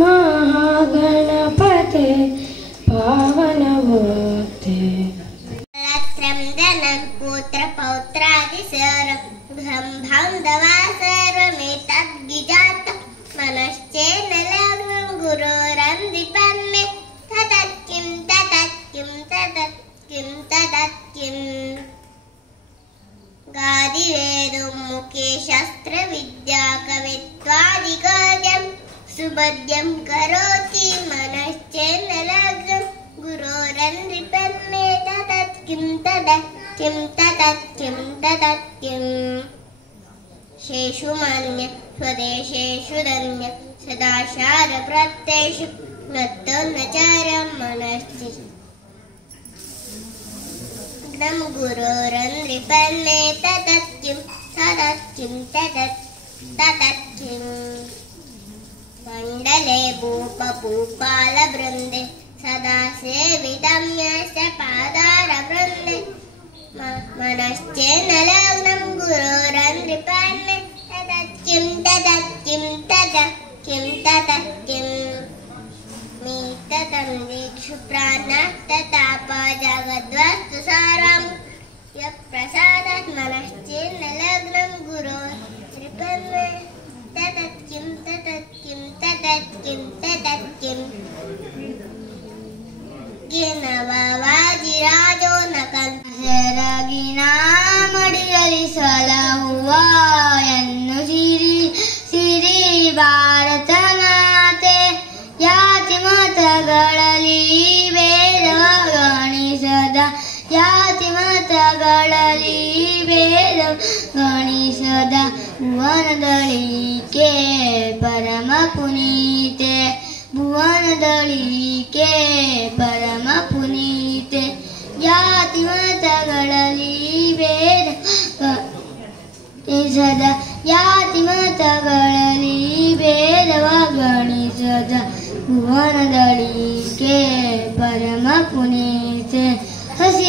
महागणपते पावनमूर्ते पुत्र पौत्रादि सर्वं बान्धवा सर्वमेतद्विजातं मनश्चेन लग्नं गुरोरन्दिपन्ने ततत्किं ततत्किं ततत्किं ततत्किं गादिवेदं मुखे शस्त्रविद्या कवित्वादिगोद्यं सुबद्यं करोति मनश्चेन लग्नं गुरोरन्दिपन्ने ततत्किं ततत्किं ततत्किं ततत्किं शेषु मान्य स्वदेशेषु धन्य सदाचार प्रत्येषु नत्तोन्नचारं मनश्चित्तं गुरोरन्नृपन्ने ततत्किं ततत्किं ततत्किं मण्डले भूपभूपालवृन्दे सदा सेवितं यस्य पादारवृन्दे मनश्चेन लग्नं गुरोरन्नृपन्ने ततत्किं ततत्किं ततत्किं ततत्किं मीततं दीक्षु प्राणास्तताप जगद्वस्तु सारं यत्प्रसादात् मनश्चेन लग्नं गुरोरन्नृपन्ने ततत्किं ततत्किं ततत्किं ततत्किं गिनवाजिराजो नकंसरगिना मडियली सलहुवायन्नु सिरी सिरी ಭಾರತ ಮಾತೆ ಯಾತಿ ಮತಗಳಲ್ಲಿ ವೇದವ ಗಣಿಸದ ಯಾತಿ ಮತಗಳಲ್ಲಿ ವೇದವ ಗಣಿಸದ ಭುವನದಳಿಕೆ ಪರಮ ಪುನೀತೆ ಭುವನದಳಿಕೆ ಪರಮ ಪುನೀತೆ ಜಾತಿ ಮತಗಳಲ್ಲಿ ವೇದ ಗಣಿಸದ ಜಾತಿ ಮತಗಳಲ್ಲಿ ವೇದವ ಗಣಿಸದ ಭುವನದಳಿಕೆ ಪರಮ ಪುನೀತೆ ಹಸಿ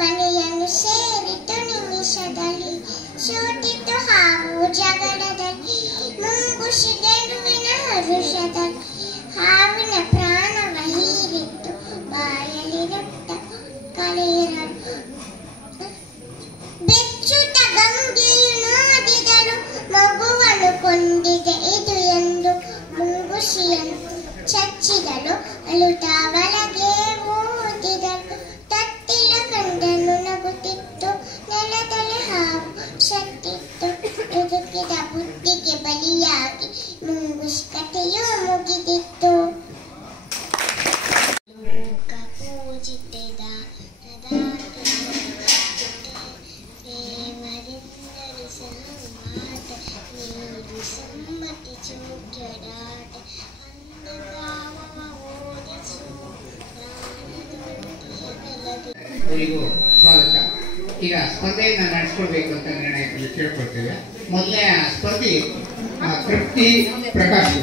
ಮನೆಯನ್ನು ಸೇರಿತು ನಿಮಿಷದಲ್ಲಿ ಶೋಟಿತು ಹಾವು ಜಗಳದಲ್ಲಿ ಮುಂಗುಸಿ ಗೆಲುವಿನ ಹರುಷದಲ್ಲಿ ಹಾವಿನ ಪ್ರಾಣವ ಹೀರಿತ್ತು ಬಾಯಲ್ಲಿ ರಕ್ತ ಕಳೆಯರಳು ಬೆಚ್ಚುತ ಗಂಗೆಯು ನೋಡಿದಳು ಮಗುವನ್ನು ಕೊಂದಿದೆ ಇದು ಎಂದು ಮುಂಗುಸಿಯನ್ನು ಚಚ್ಚಿದಳು ಅಳುತ್ತಾ ಒಳಗೆ ಓದಿದಳು ತತ್ತಿಲ ಕಂಡನು ನಗುತ್ತಿತ್ತು ನೆಲದಲ್ಲಿ ಹಾವು ಸತ್ತಿತ್ತು ಬದುಕಿದ ಬುದ್ಧಿಗೆ ಬಲಿಯಾಗಿ ಮುಂಗುಸಿ ಕಥೆಯೂ ಮುಗಿದಿತ್ತು ಪೂಜಿಸಿದ ದೇವರಿಂದಲೂ ಸಂವಾದ ನೀರು ಸಮ್ಮತಿ ಚೂಕ್ಯಡಾಟ ಎಲ್ಲರಿಗೂ ಸ್ವಾಗತ. ಈಗ ಸ್ಪರ್ಧೆಯನ್ನು ನಡೆಸ್ಕೊಳ್ಬೇಕು ಅಂತ ನಿರ್ಣಯದಲ್ಲಿ ಕೇಳ್ಕೊಳ್ತೇವೆ. ಮೊದಲನೇ ಸ್ಪರ್ಧಿ ತೃಪ್ತಿ ಪ್ರಕಾಶ್.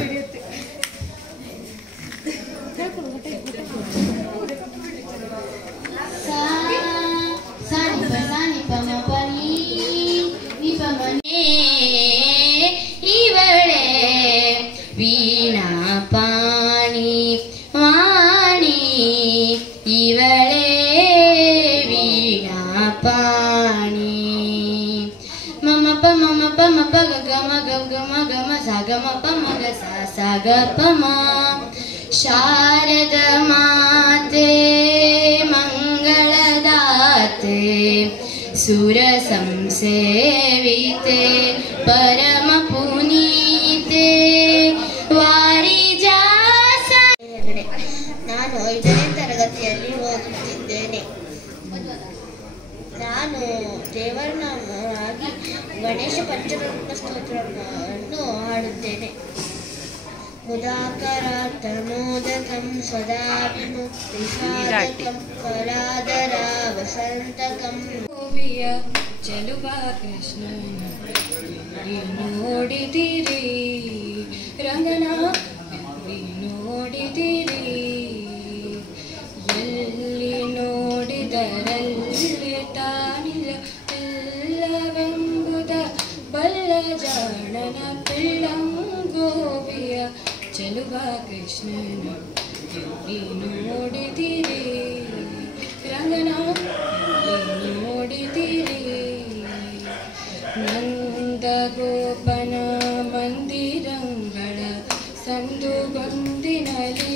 ಮಮ ಪ ಗ ಗ ಮ ಗ ಗ ಮ ಗ ಮ ಸ ಗ ಮ ಪ ಮ ಗ ಸ ಗ ಪ ಮ. ಶಾರದ ಮಾತೆ ಮಂಗಳದಾತೆ ಸುರ ಸಂಸೇವಿತೆ ಪರಮ ಪುನೀತೆ ವಾರಿಜಾಸ. ನಾನು 5ನೇ ತರಗತಿಯಲ್ಲಿ ಓದುತ್ತಿದ್ದೇನೆ. ನಾನು ದೇವರನಾಗಿ ಗಣೇಶ ಪಂಚರತ್ನ ಸ್ತೋತ್ರವನ್ನು ಹಾಡುತ್ತೇನೆ. ಮುದಾಕರಾತ್ತಮೋದಕಂ ಸದಾಭಿಮುಕ್ತಿಸಾಧಕಂ ಕಲಾದರ ವಸಂತಕಂ. ಗೋವಿಯ ಚೆಲುವ ಕೃಷ್ಣನ ನೋಡಿದಿರಿ ರಂಗನ ನೋಡಿದಿರಿ. ಎಲ್ಲಿ ನೋಡಿದರಲ್ಲಿ ತಾನಿಲ್ಲ ಎಲ್ಲವೆಂಬುದ ಬಲ್ಲ ಜಾಣನ ಪಿಳ್ಳಂಗೋವಿಯ ಚೆಲುವ ಕೃಷ್ಣನ ನೋಡಿದಿರಿ ರಂಗನ ನೋಡಿದಿರಿ. ನಂದ ಗೋಪನ ಮಂದಿರಂಗಳ ಸಂದುಗೊಂದಿನಲಿ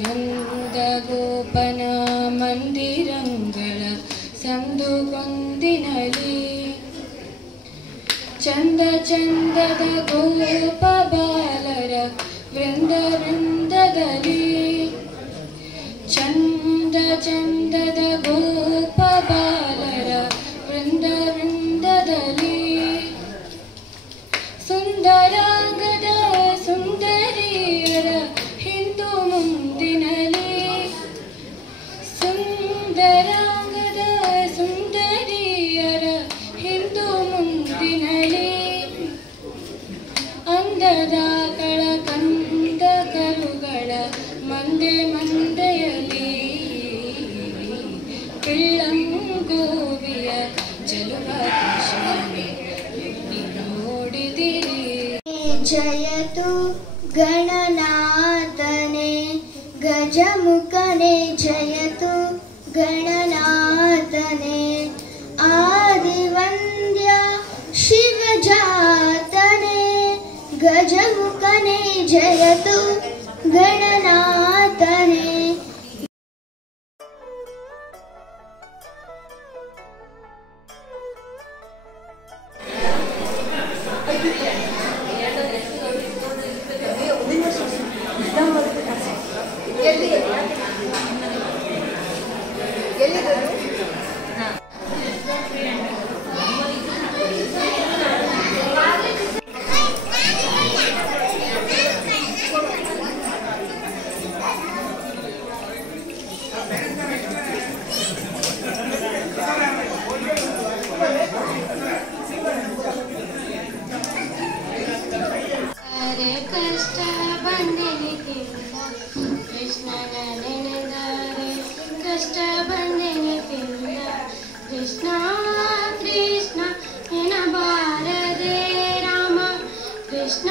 ನಂದ ಗೋಪನ ಮಂದಿರಂಗಳ ಸಂದುಗೊಂದಿನಲಿ ಚಂದ ಚಂದದ ಗೋಪ ಬಾಲರ ವೃಂದ ವೃಂದದಲ್ಲಿ ಚಂದ ಚಂದದ ಗೋಪ ಬಾಲರ ವೃಂದ ವೃಂದದಲ್ಲಿ ಸುಂದರಾಂಗದ ಸುಂದರಿಯರ ಹಿಂದು ಮುಂದಿನಲಿ ಸುಂದರಾಂಗದ ಸುಂದರಿಯರ ಹಿಂದು ಮುಂದಿನಲಿ ಅಂದದ ಕಳಕಂದ ಕರುಗಳ ಮಂದೆ ಮಂದೆಯಲಿ ಪಿಳ್ಳಂಗೋವಿಯ ಚೆಲುವ ಕೃಷ್ಣನೇ ನೋಡಿದಿರಿ. ಜಯತು ಗಣನಾಥನೆ ಗಜಮುಖನೆ ಜಯತು ಗಣನಾಥನೆ ಆದಿವಂದ್ಯ ಶಿವಜಾತನೆ ಗಜಮುಖನೆ ಜಯತು ಗಣನಾಥನೆ. ಕಷ್ಟ ಬಂದೆನಿತಿಲ್ಲ ಕೃಷ್ಣನ ನೆನೆದರೆ ಕಷ್ಟ ಬಂದೆನಿತಿಲ್ಲ ಕೃಷ್ಣ ಕೃಷ್ಣ ಎನಬಾರದೆ ರಾಮ ಕೃಷ್ಣ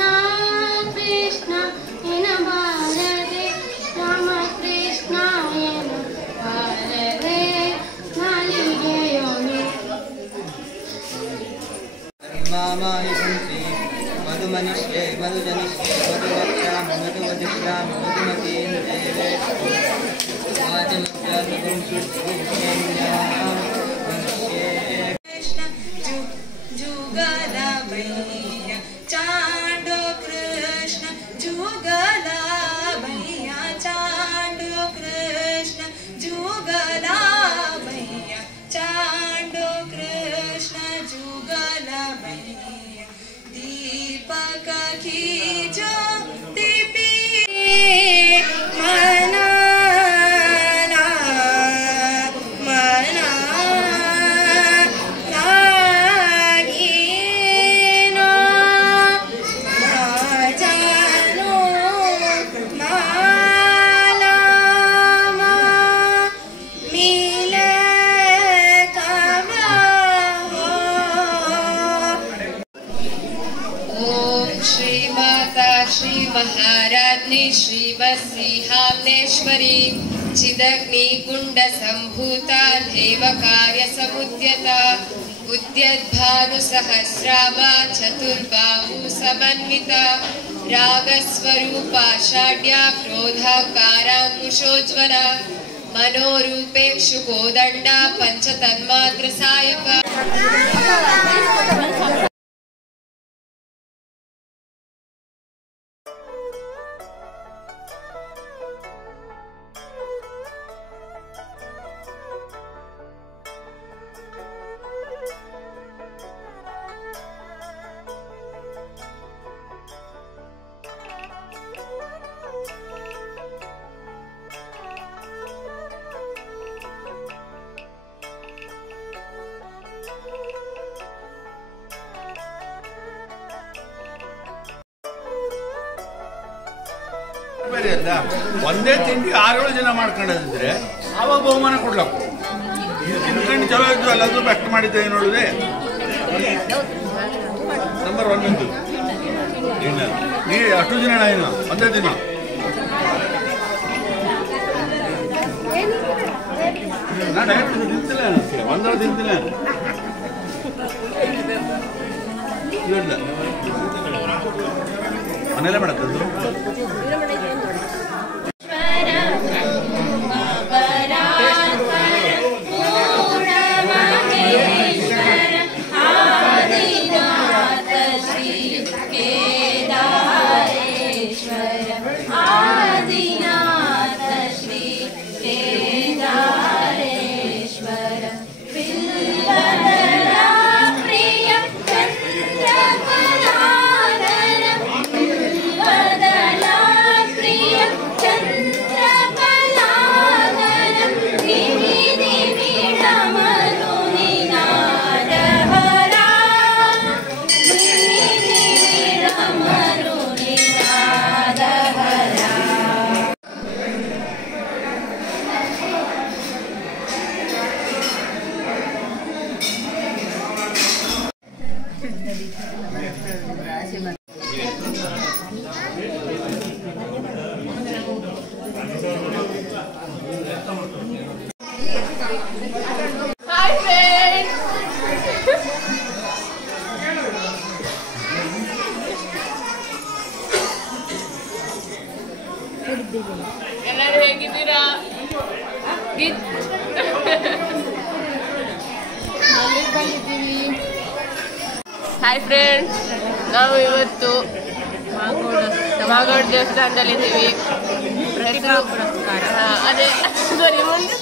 ಕೃಷ್ಣ ಎನಬಾರದೆ ರಾಮ ಕೃಷ್ಣ ಎನಬಾರದೆ ನಾಲಿಗೆಯೋನು. मधुमनिष्ये मधुजनिष्ये मधुवक्ष्यामि मधुवधिष्यामि मधुमतीन्द्रे कृष्ण जुगला भैया चांडो कृष्ण जुगला भैया चांडो कृष्ण जुगला भैया चांडो कृष्ण जुगला भैया दीपक खींचो दीपी मना श्री महाराज्ञी श्री वसीहाम्नेश्वरी चिदग्नि कुंड संभूता देव कार्य समुद्यता उद्यद्भानुसहस्राभा चतुर्बाहु समन्विता रागस्वरूपा षड्या क्रोधाकाराङ्कुशोज्ज्वला मनोरूपेक्षु कोदण्डा पञ्चतन्मात्रसायका ಒಂದೇ ತಿಂಡಿ 6-7 ಜನ ಮಾಡ್ಕೊಂಡಿದ್ರೆ ಆವಾಗ ಬಹುಮಾನ ಕೊಡ್ಲಕ್ಕು. ಇದು ತಿನ್ಕೊಂಡು ಚಲೋ ಇದ್ದು ಎಲ್ಲದೂ ಬೆಸ್ಟ್ ಮಾಡಿದ್ದೇವೆ ನೋಡಿದೆ. ನಂಬರ್ 1 ಇದ್ದು ನೀ ಅಷ್ಟು ದಿನ ಏನು ಒಂದೇ ದಿನ ನಾನು ತಿಂತಿಲ್ಲ ಒಂದರ ತಿಂತಿಲ್ಲ ಮನೆಯಲ್ಲೇ ಮಾಡತ್ತದ್ದು. ಎಲ್ಲರೂ ಹೇಗಿದ್ದೀರಾ? ಹಾಯ್ ಫ್ರೆಂಡ್ಸ್, ನಾವು ಇವತ್ತು ಮಾಗೋಡ್ ದೇವಸ್ಥಾನದಲ್ಲಿದ್ದೀವಿ. ಅದೇ ಸರಿ ಮುಂದೆ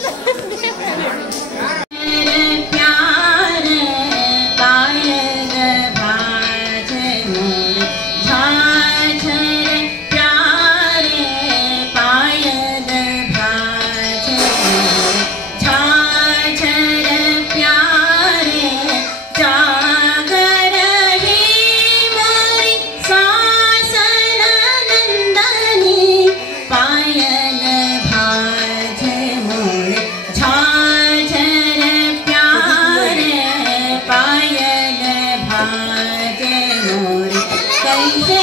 कैसे